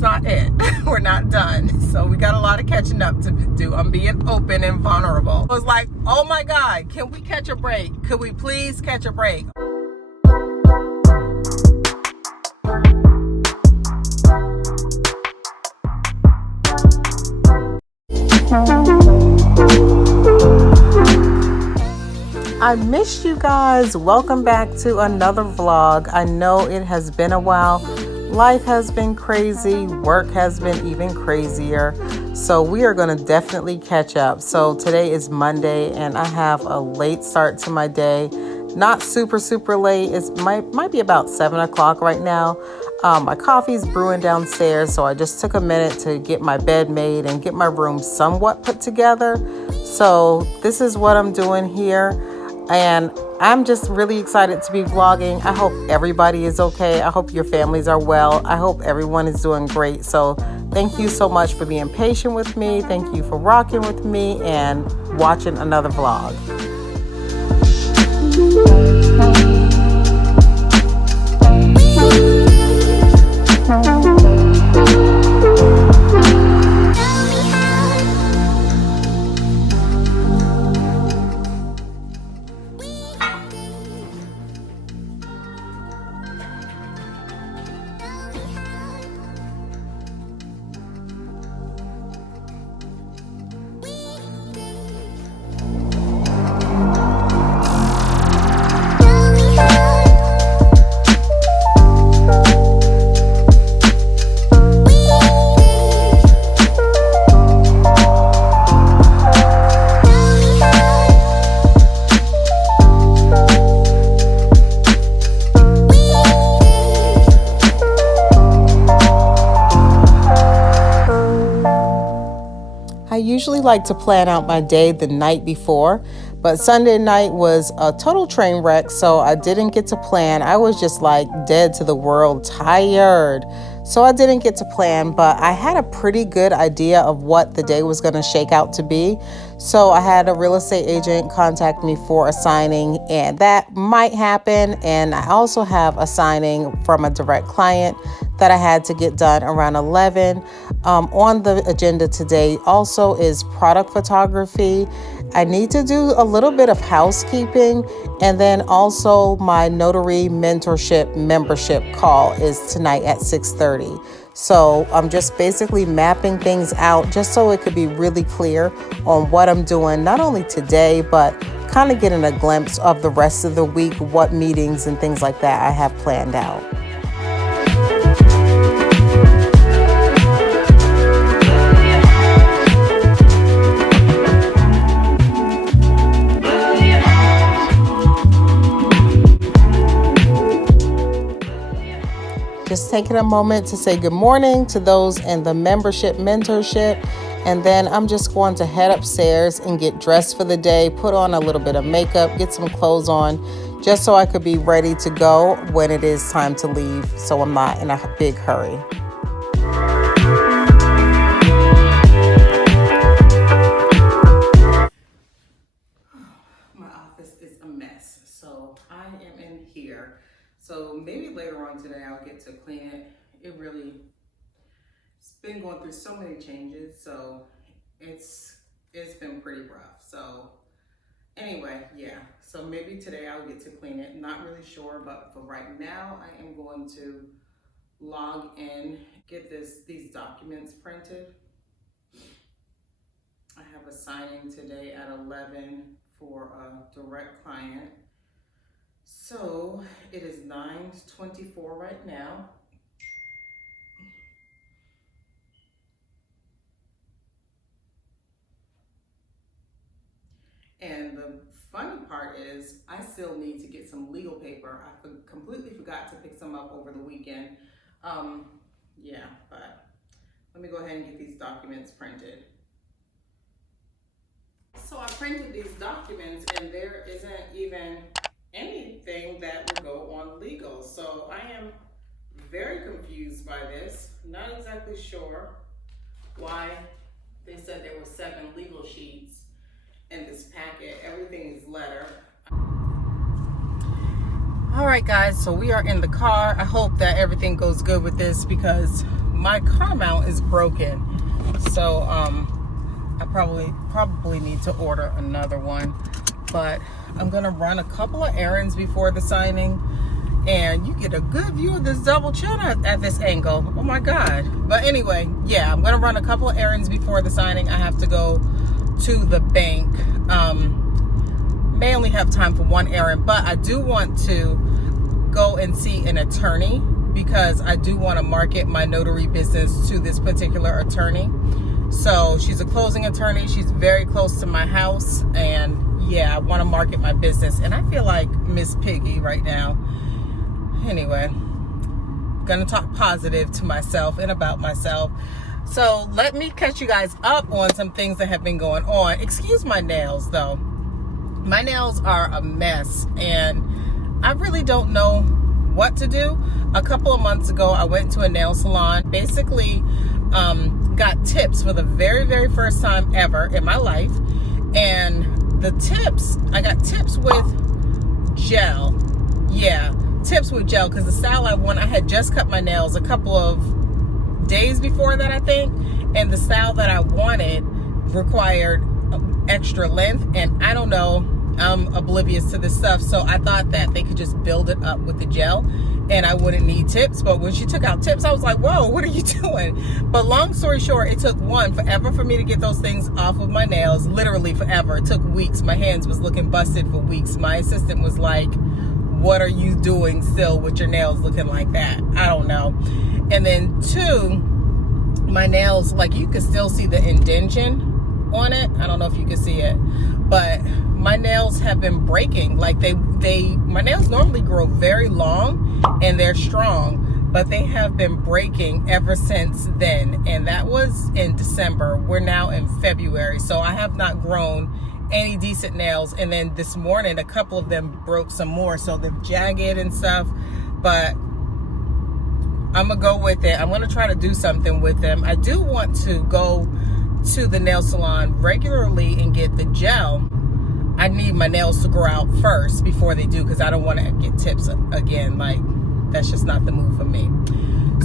not it. We're not done. So we got a lot of catching up to do. I'm being open and vulnerable. I was like, oh my God, can we catch a break? Could we please catch a break? I missed you guys. Welcome back to another vlog. I know it has been a while. Life has been crazy. Work has been even crazier. So we are going to definitely catch up. So today is Monday and I have a late start to my day. Not super late. It might be about 7 o'clock right now. My coffee's brewing downstairs, so I just took a minute to get my bed made and get my room somewhat put together. So this is what I'm doing here. And I'm just really excited to be vlogging. I hope everybody is okay. I hope your families are well. I hope everyone is doing great. So thank you so much for being patient with me. Thank you for rocking with me and watching another vlog. I usually like to plan out my day the night before, but Sunday night was a total train wreck, so I didn't get to plan. I was just like dead to the world, tired. So I didn't get to plan, but I had a pretty good idea of what the day was going to shake out to be. So I had a real estate agent contact me for a signing, and that might happen. And I also have a signing from a direct client that I had to get done around 11. On the agenda today also is product photography. I need to do a little bit of housekeeping, and then also my notary mentorship membership call is tonight at 6:30. So I'm just basically mapping things out just so it could be really clear on what I'm doing, not only today, but kind of getting a glimpse of the rest of the week, what meetings and things like that I have planned out. Just taking a moment to say good morning to those in the membership mentorship. And then I'm just going to head upstairs and get dressed for the day, put on a little bit of makeup, get some clothes on, just so I could be ready to go when it is time to leave, so I'm not in a big hurry. My office is a mess, so I am in here. So maybe later on today I'll get to clean it. It's been going through so many changes, so it's been pretty rough. So anyway, yeah. So maybe today I'll get to clean it. Not really sure, but for right now I am going to log in, get these documents printed. I have a signing today at 11 for a direct client. So it is 9:24 right now. And the funny part is I still need to get some legal paper. I completely forgot to pick some up over the weekend. Yeah, but let me go ahead and get these documents printed. So I printed these documents and there isn't even anything that would go on legal. So I am very confused by this. Not exactly sure why they said there were 7 legal sheets in this packet. Everything is letter. All right guys, so we are in the car. I hope that everything goes good with this because my car mount is broken, so I probably need to order another one. But I'm gonna run a couple of errands before the signing, and you get a good view of this double chin at this angle. Oh my God. But anyway, yeah, I'm gonna run a couple of errands before the signing. I have to go to the bank. May only have time for one errand, but I do want to go and see an attorney because I do want to market my notary business to this particular attorney. So she's a closing attorney. She's very close to my house, and yeah, I want to market my business. And I feel like Miss Piggy right now. Anyway, gonna talk positive to myself and about myself. So let me catch you guys up on some things that have been going on. Excuse my nails though. My nails are a mess, and I really don't know what to do. A couple of months ago, I went to a nail salon, basically got tips for the very, very first time ever in my life. And the tips, I got tips with gel. Yeah, tips with gel, because the style I want, I had just cut my nails a couple of days before that, I think. And the style that I wanted required extra length, and I don't know, I'm oblivious to this stuff, so I thought that they could just build it up with the gel and I wouldn't need tips. But when she took out tips, I was like, whoa, what are you doing? But long story short, it took forever for me to get those things off of my nails. Literally forever. It took weeks. My hands was looking busted for weeks. My assistant was like, what are you doing still with your nails looking like that? I don't know. And then two, my nails, like, you could still see the indentation on it. I don't know if you can see it, but my nails have been breaking. Like my nails normally grow very long and they're strong, but they have been breaking ever since then. And that was in December. We're now in February, so I have not grown any decent nails. And then this morning, a couple of them broke some more, so they're jagged and stuff. But I'm gonna go with it. I'm gonna try to do something with them. I do want to go to the nail salon regularly and get the gel. I need my nails to grow out first before they do, because I don't want to get tips again. Like, that's just not the move for me.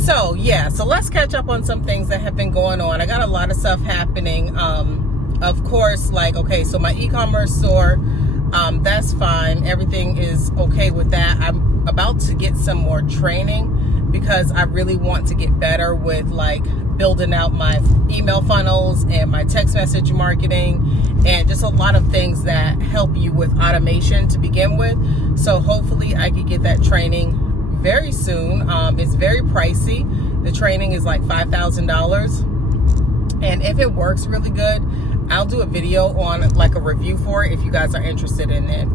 So yeah, so let's catch up on some things that have been going on. I got a lot of stuff happening. Of course, like, okay, so my e-commerce store, that's fine. Everything is okay with that. I'm about to get some more training because I really want to get better with like building out my email funnels and my text message marketing and just a lot of things that help you with automation to begin with. So hopefully I could get that training very soon. It's very pricey. The training is like $5,000. And if it works really good, I'll do a video on like a review for it if you guys are interested in it.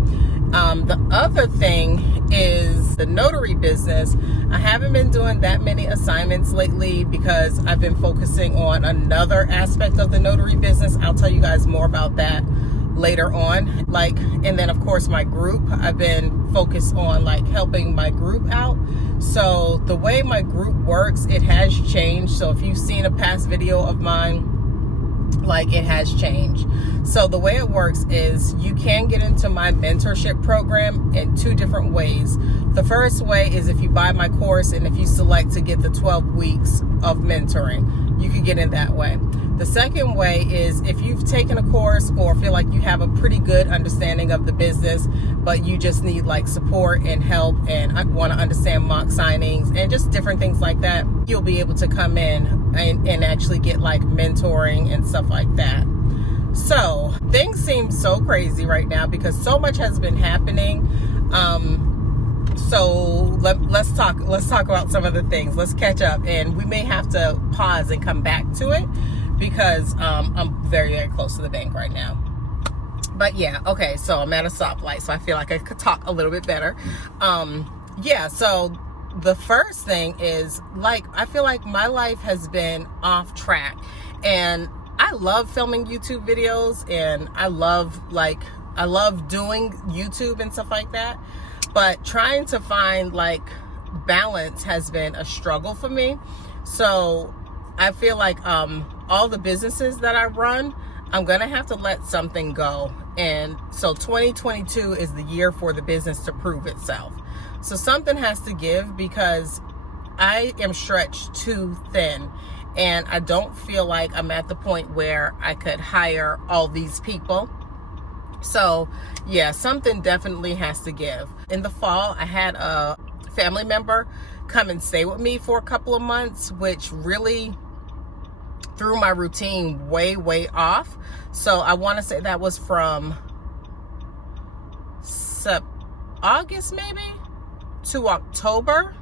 The other thing is the notary business. I haven't been doing that many assignments lately because I've been focusing on another aspect of the notary business. I'll tell you guys more about that later on. And then of course my group, I've been focused on like helping my group out. So the way my group works, it has changed. So if you've seen a past video of mine, like, it has changed. So the way it works is you can get into my mentorship program in two different ways. The first way is if you buy my course and if you select to get the 12 weeks of mentoring, you can get in that way. The second way is if you've taken a course or feel like you have a pretty good understanding of the business, but you just need like support and help and want to understand mock signings and just different things like that, you'll be able to come in and actually get like mentoring and stuff like that. So things seem so crazy right now because so much has been happening. So let's talk about some of the things. Let's catch up, and we may have to pause and come back to it because I'm very, very close to the bank right now. But yeah, okay, so I'm at a stoplight, so I feel like I could talk a little bit better. Yeah, so the first thing is, like, I feel like my life has been off track, and I love filming YouTube videos, and I love doing YouTube and stuff like that. But trying to find like balance has been a struggle for me. So I feel like all the businesses that I run, I'm gonna have to let something go. And so 2022 is the year for the business to prove itself. So something has to give because I am stretched too thin, and I don't feel like I'm at the point where I could hire all these people. So yeah, something definitely has to give. In the fall, I had a family member come and stay with me for a couple of months, which really threw my routine way off. So I want to say that was from August maybe to October,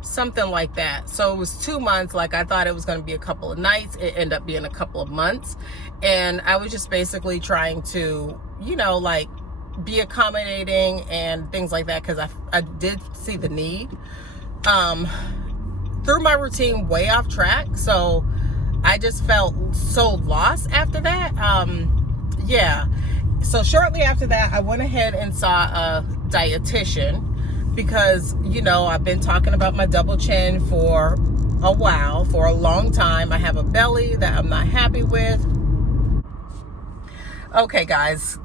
something like that. So it was 2 months. Like, I thought it was going to be a couple of nights. It ended up being a couple of months. And I was just basically trying to, you know, like, be accommodating and things like that, because I did see the need. Threw my routine way off track. So I just felt so lost after that. Yeah. So shortly after that, I went ahead and saw a dietitian, because, you know, I've been talking about my double chin for a while, for a long time. I have a belly that I'm not happy with. Okay, guys,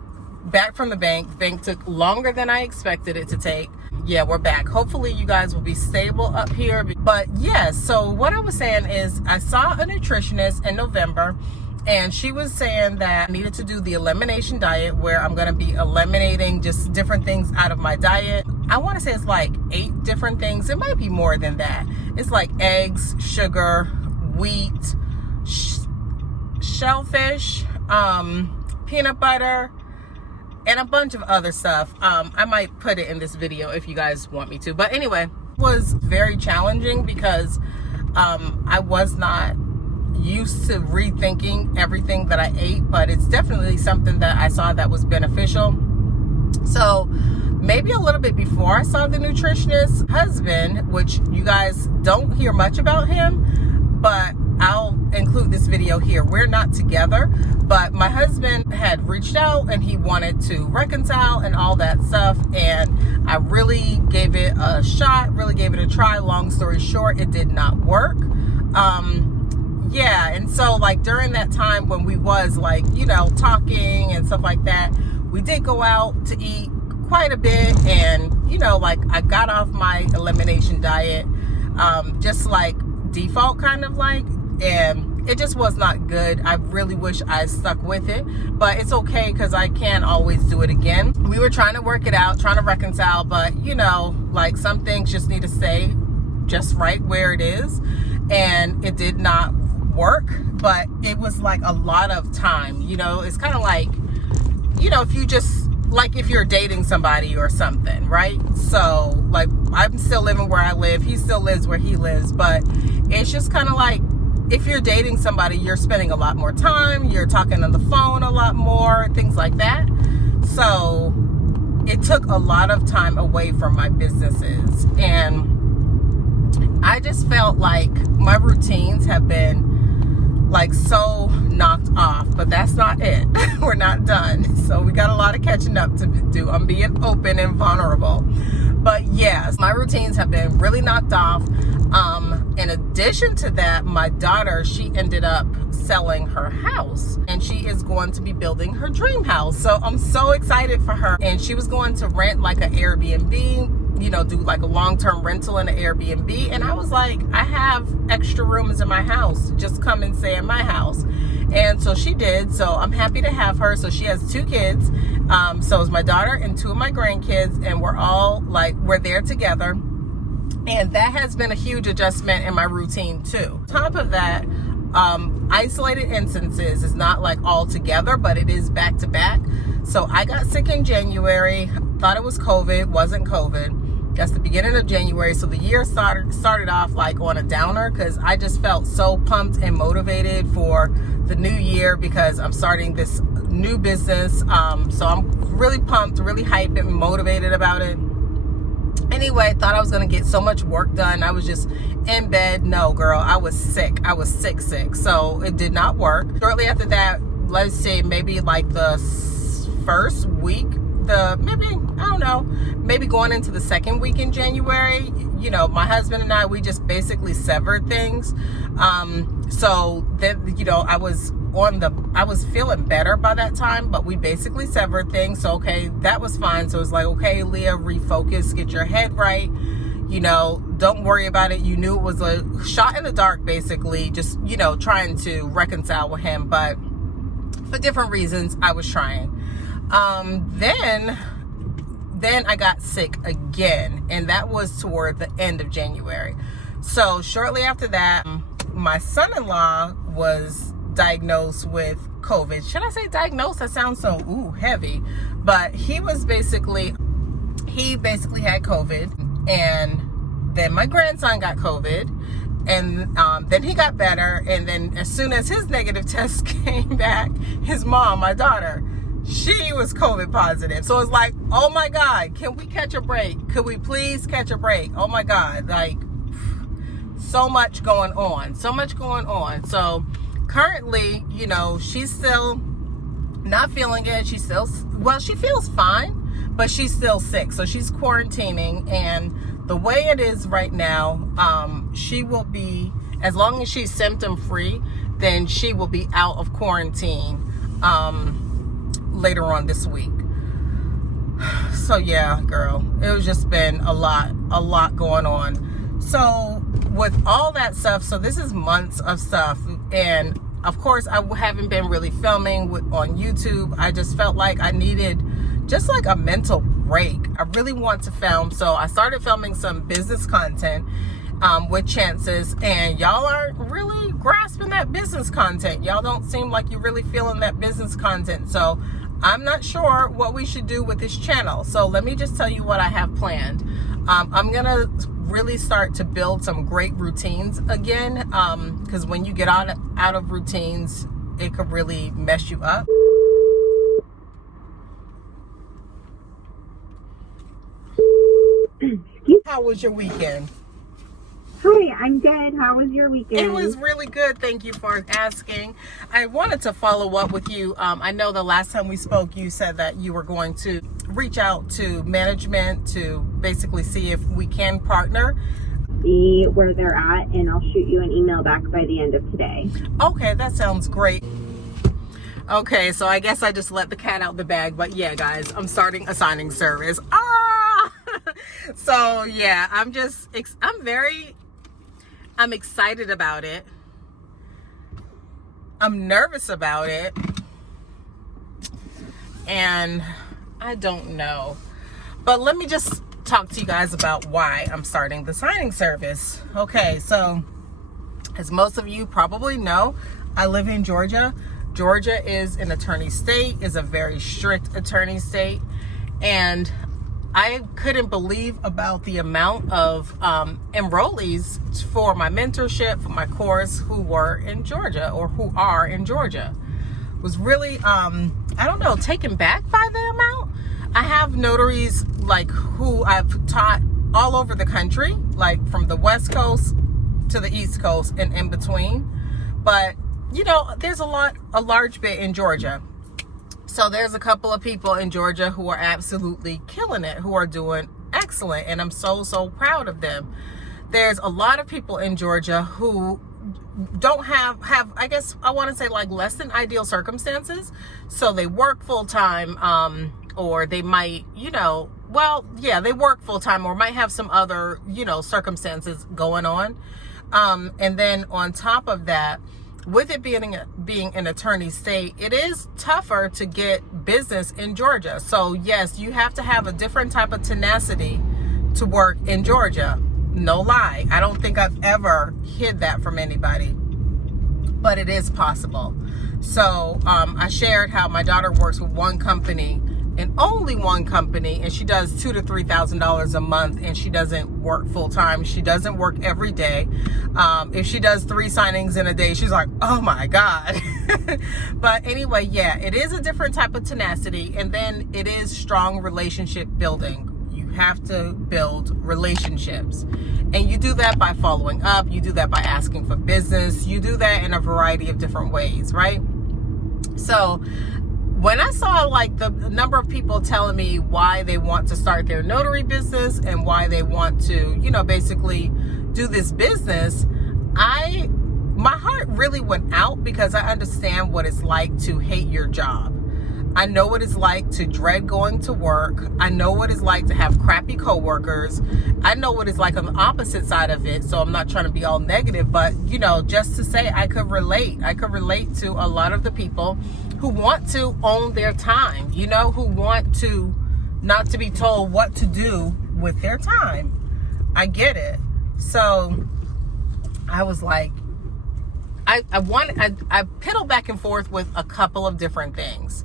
back from the bank. Bank took longer than I expected it to take. Yeah, we're back. Hopefully you guys will be stable up here. But yes, so what I was saying is, I saw a nutritionist in November, and she was saying that I needed to do the elimination diet, where I'm going to be eliminating just different things out of my diet. I want to say it's like 8 different things. It might be more than that. It's like eggs, sugar, wheat, shellfish, peanut butter, and a bunch of other stuff. I might put it in this video if you guys want me to. But anyway, it was very challenging because I was not used to rethinking everything that I ate, but it's definitely something that I saw that was beneficial. So maybe a little bit before I saw the nutritionist, husband, which you guys don't hear much about him, but I'll include this video here. We're not together, but my husband had reached out and he wanted to reconcile and all that stuff, and I really gave it a shot, really gave it a try. Long story short, it did not work. Yeah, and so like during that time when we was like, you know, talking and stuff like that, we did go out to eat quite a bit, and you know, like I got off my elimination diet, just like default kind of like, and it just was not good. I really wish I stuck with it, but it's okay because I can always do it again. We were trying to work it out, trying to reconcile, but you know, like some things just need to stay just right where it is, and it did not work. But it was like a lot of time, you know. It's kind of like, you know, if you just like, if you're dating somebody or something, right? So like, I'm still living where I live, he still lives where he lives, but it's just kind of like, if you're dating somebody, you're spending a lot more time, you're talking on the phone a lot more, things like that. So it took a lot of time away from my businesses, and I just felt like my routines have been like so knocked off, but that's not it. We're not done. So we got a lot of catching up to do. I'm being open and vulnerable. But yes, my routines have been really knocked off. In addition to that, my daughter, she ended up selling her house, and she is going to be building her dream house. So I'm so excited for her. And she was going to rent like an Airbnb, you know, do like a long-term rental in an Airbnb. And I was like, I have extra rooms in my house. Just come and stay in my house. And so she did. So I'm happy to have her. So she has 2 kids. So it's my daughter and 2 of my grandkids, and we're all like, we're there together. And that has been a huge adjustment in my routine too. On top of that, isolated instances is not like all together, but it is back to back. So I got sick in January, thought it was COVID, wasn't COVID. That's the beginning of January. So the year started off like on a downer, because I just felt so pumped and motivated for the new year, because I'm starting this new business. So I'm really pumped, really hyped and motivated about it. Anyway, thought I was going to get so much work done. I was just in bed. No, girl, I was sick. I was sick. So it did not work. Shortly after that, let's say maybe like the first week, maybe going into the second week in January, you know, my husband and I, we just basically severed things. So then, you know, I was feeling better by that time, but we basically severed things. So, okay, that was fine. So it's like, okay, Leah, refocus, get your head right. don't worry about it. You knew it was a shot in the dark, basically, just, trying to reconcile with him. But for different reasons, I was trying. Then I got sick again, and that was toward the end of January. So shortly after that, my son-in-law was diagnosed with COVID. Should I say diagnosed? That sounds so heavy. But he basically had COVID, and then my grandson got COVID, and then he got better, and then as soon as his negative test came back, his mom, my daughter, she was COVID positive. So it's like, oh my God, can we catch a break? Could we please catch a break? Oh my God, like, so much going on. So currently, she's still not feeling it. She feels fine, but she's still sick. So she's quarantining, and the way it is right now, she will be, as long as she's symptom free, then she will be out of quarantine later on this week. So yeah, girl, it was just been a lot going on. So with all that stuff, so this is months of stuff, and of course I haven't been really filming on YouTube. I just felt like I needed just like a mental break. I really want to film, so I started filming some business content with Chances, and y'all aren't really grasping that business content. Y'all don't seem like you're really feeling that business content. So I'm not sure what we should do with this channel. So let me just tell you what I have planned. I'm gonna really start to build some great routines again, because when you get out of routines, it could really mess you up. How was your weekend? Hi, I'm good. How was your weekend? It was really good. Thank you for asking. I wanted to follow up with you. I know the last time we spoke, you said that you were going to reach out to management to basically see if we can partner. See where they're at, and I'll shoot you an email back by the end of today. Okay, that sounds great. Okay, so I guess I just let the cat out the bag. But yeah, guys, I'm starting a signing service. So yeah, I'm excited about it. I'm nervous about it. And I don't know. But let me just talk to you guys about why I'm starting the signing service. Okay, so as most of you probably know, I live in Georgia. Georgia is an attorney state, is a very strict attorney state. And I couldn't believe about the amount of enrollees for my mentorship, for my course, who were in Georgia or who are in Georgia. Was really, I don't know, taken back by the amount. I have notaries like who I've taught all over the country, like from the West Coast to the East Coast and in between. But, there's a large bit in Georgia. So there's a couple of people in Georgia who are absolutely killing it, who are doing excellent, and I'm so proud of them. There's a lot of people in Georgia who don't have I guess I want to say like less than ideal circumstances. So they work full time, or they might, they work full time or might have some other, circumstances going on. And then on top of that, with it being an attorney state, it is tougher to get business in Georgia. So yes, you have to have a different type of tenacity to work in Georgia. No lie. I don't think I've ever hid that from anybody, but it is possible. So I shared how my daughter works with one company and only one company, and she does $2,000 to $3,000 a month, and she doesn't work full time. She doesn't work every day. If she does 3 signings in a day, she's like, oh my God. But anyway, yeah, it is a different type of tenacity, and then it is strong relationship building. You have to build relationships, and you do that by following up. You do that by asking for business. You do that in a variety of different ways, right? So when I saw like the number of people telling me why they want to start their notary business and why they want to, basically do this business, my heart really went out, because I understand what it's like to hate your job. I know what it's like to dread going to work. I know what it's like to have crappy coworkers. I know what it's like on the opposite side of it. So I'm not trying to be all negative, but you know, just to say I could relate. I could relate to a lot of the people who want to own their time, you know, who want to not to be told what to do with their time. I get it. So I was like, I piddle back and forth with a couple of different things.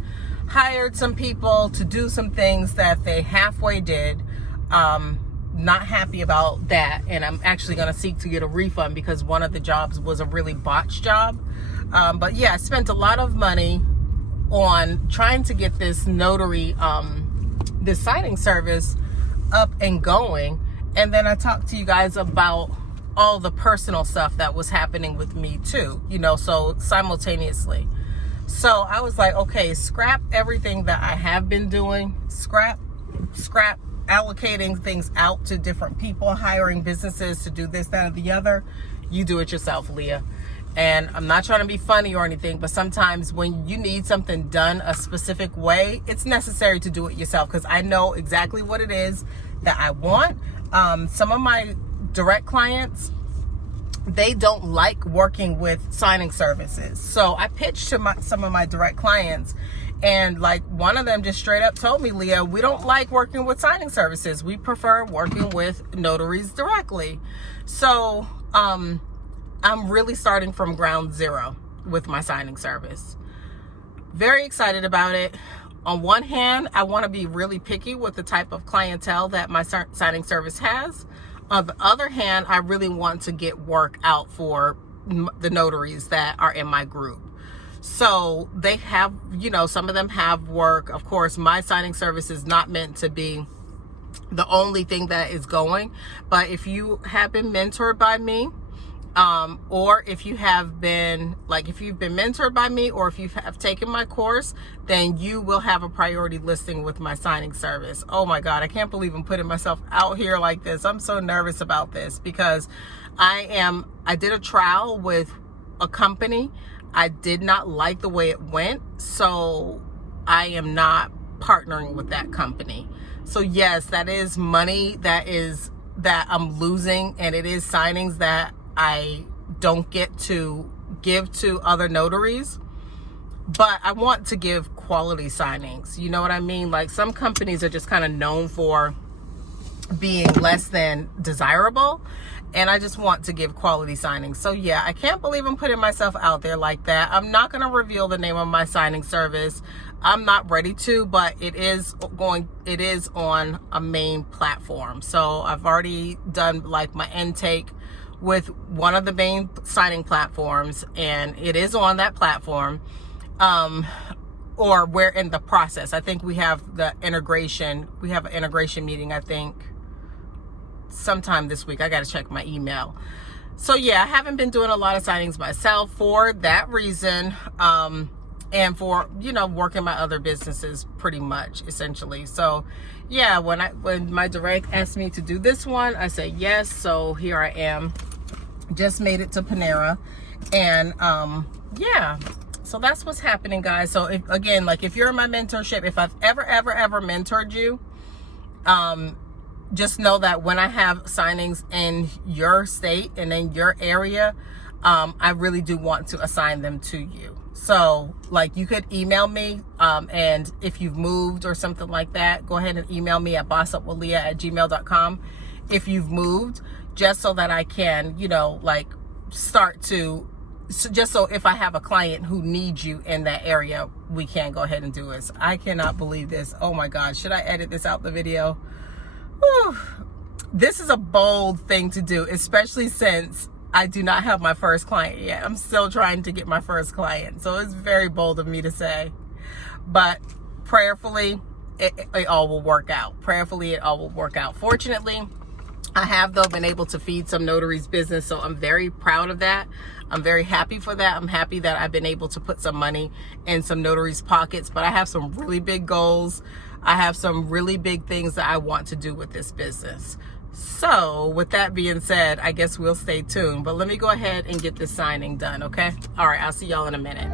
Hired some people to do some things that they halfway did. Not happy about that, and I'm actually going to seek to get a refund because one of the jobs was a really botched job. But yeah, I spent a lot of money on trying to get this notary, this signing service up and going. And then I talked to you guys about all the personal stuff that was happening with me too, you know, so simultaneously. So I was like, okay, scrap everything that I have been doing, scrap allocating things out to different people, hiring businesses to do this, that, or the other. You do it yourself, Leah. And I'm not trying to be funny or anything, but sometimes when you need something done a specific way, it's necessary to do it yourself, because I know exactly what it is that I want. Some of my direct clients, they don't like working with signing services. So I pitched to some of my direct clients, and like one of them just straight up told me, Leah, we don't like working with signing services. We prefer working with notaries directly. So I'm really starting from ground zero with my signing service. Very excited about it. On one hand, I want to be really picky with the type of clientele that my signing service has. On the other hand, I really want to get work out for the notaries that are in my group. So they have, you know, some of them have work. Of course, my signing service is not meant to be the only thing that is going. But if you have been mentored by me, or if you have been, like, if you've been mentored by me, or if you have taken my course, then you will have a priority listing with my signing service. Oh my God, I can't believe I'm putting myself out here like this. I'm so nervous about this because I did a trial with a company. I did not like the way it went, so I am not partnering with that company. So yes, that is money that I'm losing, and it is signings that I don't get to give to other notaries, but I want to give quality signings. You know what I mean? Like, some companies are just kind of known for being less than desirable, and I just want to give quality signings. So yeah, I can't believe I'm putting myself out there like that. I'm not going to reveal the name of my signing service. I'm not ready to, but it is on a main platform. So I've already done like my intake with one of the main signing platforms, and it is on that platform. Or we're in the process. I think we have the integration. We have an integration meeting, I think, sometime this week. I got to check my email. So yeah, I haven't been doing a lot of signings myself for that reason. And for, you know, working my other businesses pretty much, essentially. So yeah, when my direct asked me to do this one, I said yes. So here I am. Just made it to Panera, and yeah. So that's what's happening, guys. So if you're in my mentorship, if I've ever mentored you, just know that when I have signings in your state and in your area, I really do want to assign them to you. So like, you could email me, and if you've moved or something like that, go ahead and email me at bossupwithleah@gmail.com if you've moved, just so that I can, you know, like, just so if I have a client who needs you in that area, we can go ahead and do this. I cannot believe this. Oh my God, should I edit this out the video? Whew. This is a bold thing to do, especially since I do not have my first client yet. I'm still trying to get my first client. So it's very bold of me to say, but prayerfully, it all will work out. Prayerfully, it all will work out. Fortunately, I have, though, been able to feed some notaries business. So I'm very proud of that. I'm very happy for that. I'm happy that I've been able to put some money in some notaries' pockets, but I have some really big goals. I have some really big things that I want to do with this business. So with that being said, I guess we'll stay tuned, but let me go ahead and get this signing done. Okay. All right. I'll see y'all in a minute.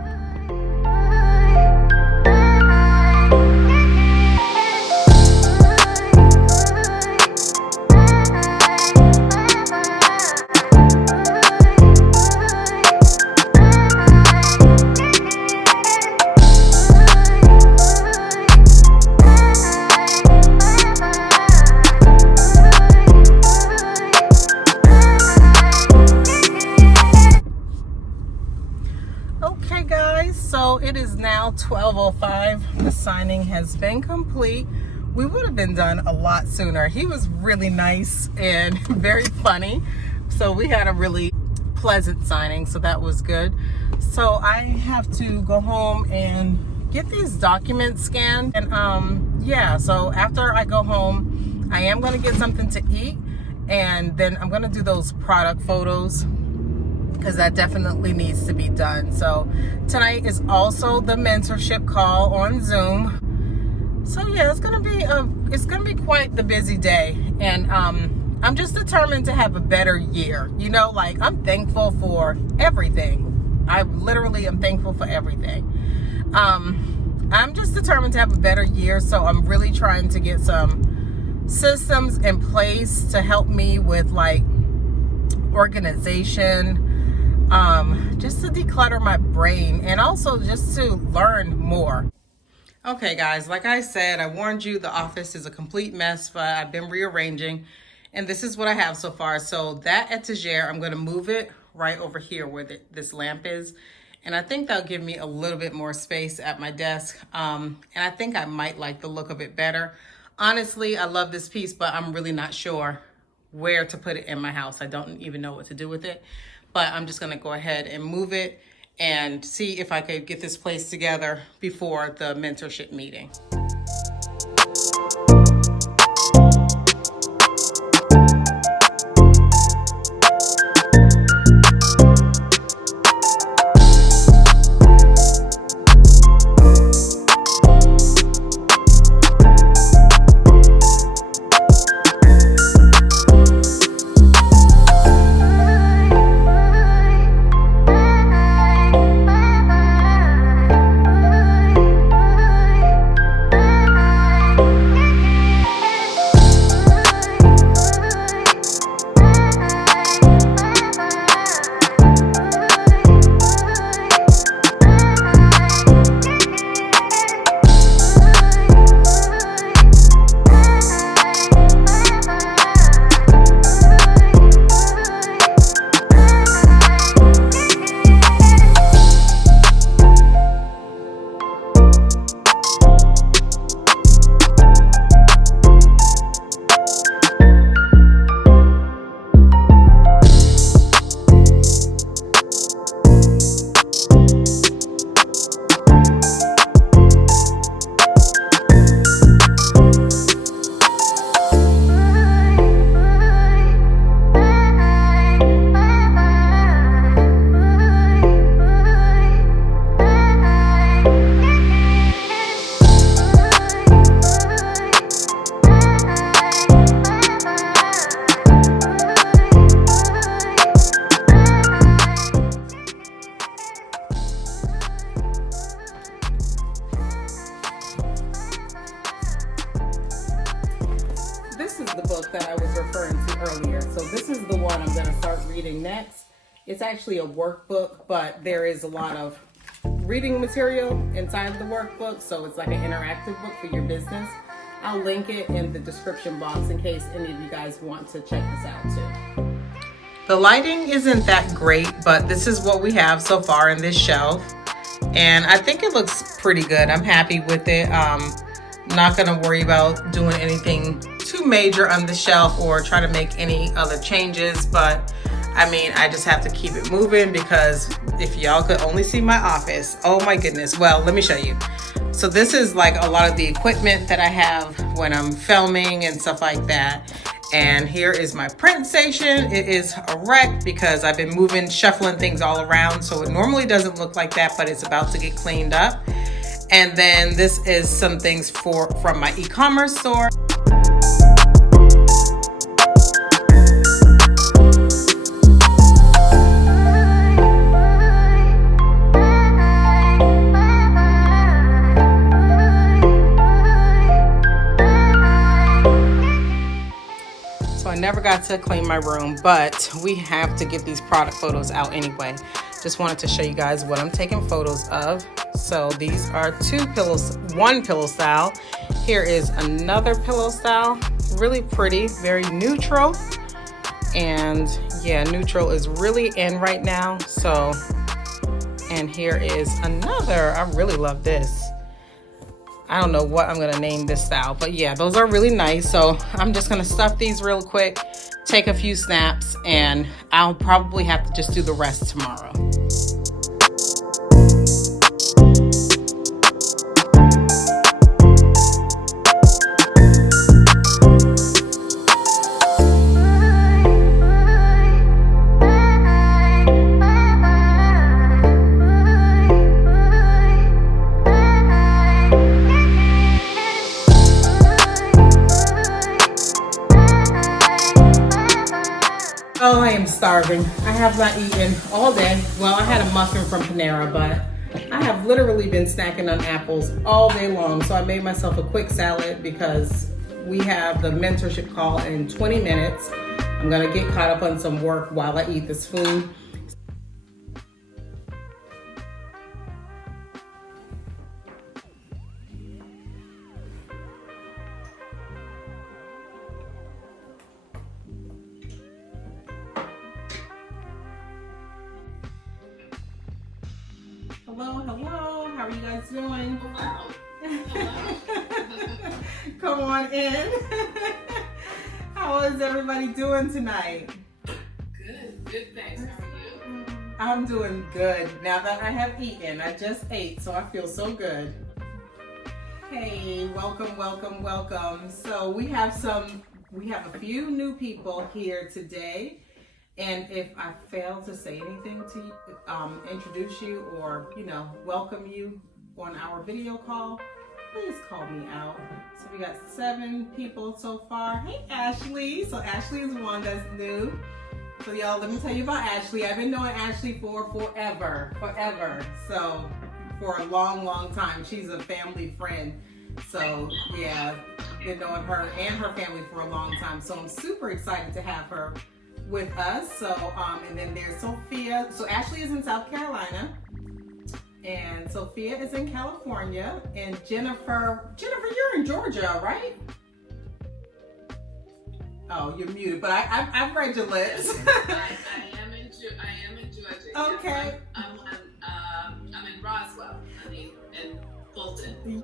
Okay guys, so it is now 12:05. The signing has been complete. We would have been done a lot sooner. He was really nice and very funny. So we had a really pleasant signing, so that was good. So I have to go home and get these documents scanned. And yeah, so after I go home, I am gonna get something to eat, and then I'm gonna do those product photos, because that definitely needs to be done. So tonight is also the mentorship call on Zoom. So yeah, it's gonna be quite the busy day, and I'm just determined to have a better year. You know, like, I'm thankful for everything. I literally am thankful for everything. I'm just determined to have a better year, so I'm really trying to get some systems in place to help me with like organization, just to declutter my brain, and also just to learn more. Okay guys, like I said, I warned you, the office is a complete mess, but I've been rearranging, and this is what I have so far. So that etagere, I'm gonna move it right over here where this lamp is, and I think that'll give me a little bit more space at my desk, and I think I might like the look of it better. Honestly, I love this piece, but I'm really not sure where to put it in my house. I don't even know what to do with it, but I'm just gonna go ahead and move it and see if I could get this place together before the mentorship meeting. This is the book that I was referring to earlier. So this is the one I'm going to start reading next. It's actually a workbook, but there is a lot of reading material inside of the workbook, so it's like an interactive book for your business. I'll link it in the description box in case any of you guys want to check this out too. The lighting isn't that great, but this is what we have so far in this shelf, and I think it looks pretty good. I'm happy with it. Not gonna worry about doing anything too major on the shelf or try to make any other changes, but I mean, I just have to keep it moving, because if y'all could only see my office, oh my goodness. Well, let me show you. So this is like a lot of the equipment that I have when I'm filming and stuff like that. And here is my print station. It is a wreck because I've been moving, shuffling things all around. So it normally doesn't look like that, but it's about to get cleaned up. And then this is some things from my e-commerce store. forgot to clean my room, but we have to get these product photos out anyway. Just wanted to show you guys what I'm taking photos of. So these are two pillows, one pillow style. Here is another pillow style, really pretty, very neutral. And yeah, neutral is really in right now. So, and here is another, I really love this. I don't know what I'm gonna name this style, but yeah, those are really nice. So I'm just gonna stuff these real quick, take a few snaps, and I'll probably have to just do the rest tomorrow. Oh, I am starving. I have not eaten all day. Well, I had a muffin from Panera, but I have literally been snacking on apples all day long. So I made myself a quick salad because we have the mentorship call in 20 minutes. I'm gonna get caught up on some work while I eat this food. Hello, hello. How are you guys doing? Hello. Come on in. How is everybody doing tonight? Good, thanks. How are you? I'm doing good now that I have eaten. I just ate, so I feel so good. Hey, welcome, welcome, welcome. So we have a few new people here today. And if I fail to say anything to you, introduce you or, welcome you on our video call, please call me out. So we got 7 people so far. Hey, Ashley. So Ashley is one that's new. So y'all, let me tell you about Ashley. I've been knowing Ashley for forever. So for a long, long time. She's a family friend. So yeah, been knowing her and her family for a long time. So I'm super excited to have her with us. So and then there's Sophia. So Ashley is in South Carolina and Sophia is in California, and Jennifer, you're in Georgia, right? Oh, you're muted, but I've read your lips. I am in Georgia. Okay. I'm in Roswell. In Fulton.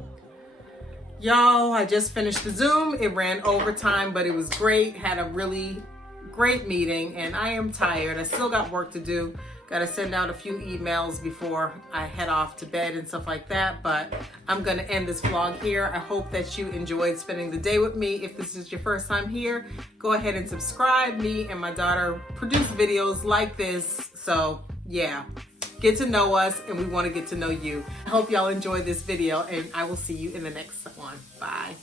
Y'all, I just finished the Zoom. It ran overtime, but it was great. Had a really great meeting, and I am tired. I still got work to do. Got to send out a few emails before I head off to bed and stuff like that, but I'm going to end this vlog here. I hope that you enjoyed spending the day with me. If this is your first time here, go ahead and subscribe. Me and my daughter produce videos like this, so yeah, get to know us, and we want to get to know you. I hope y'all enjoyed this video, and I will see you in the next one. Bye.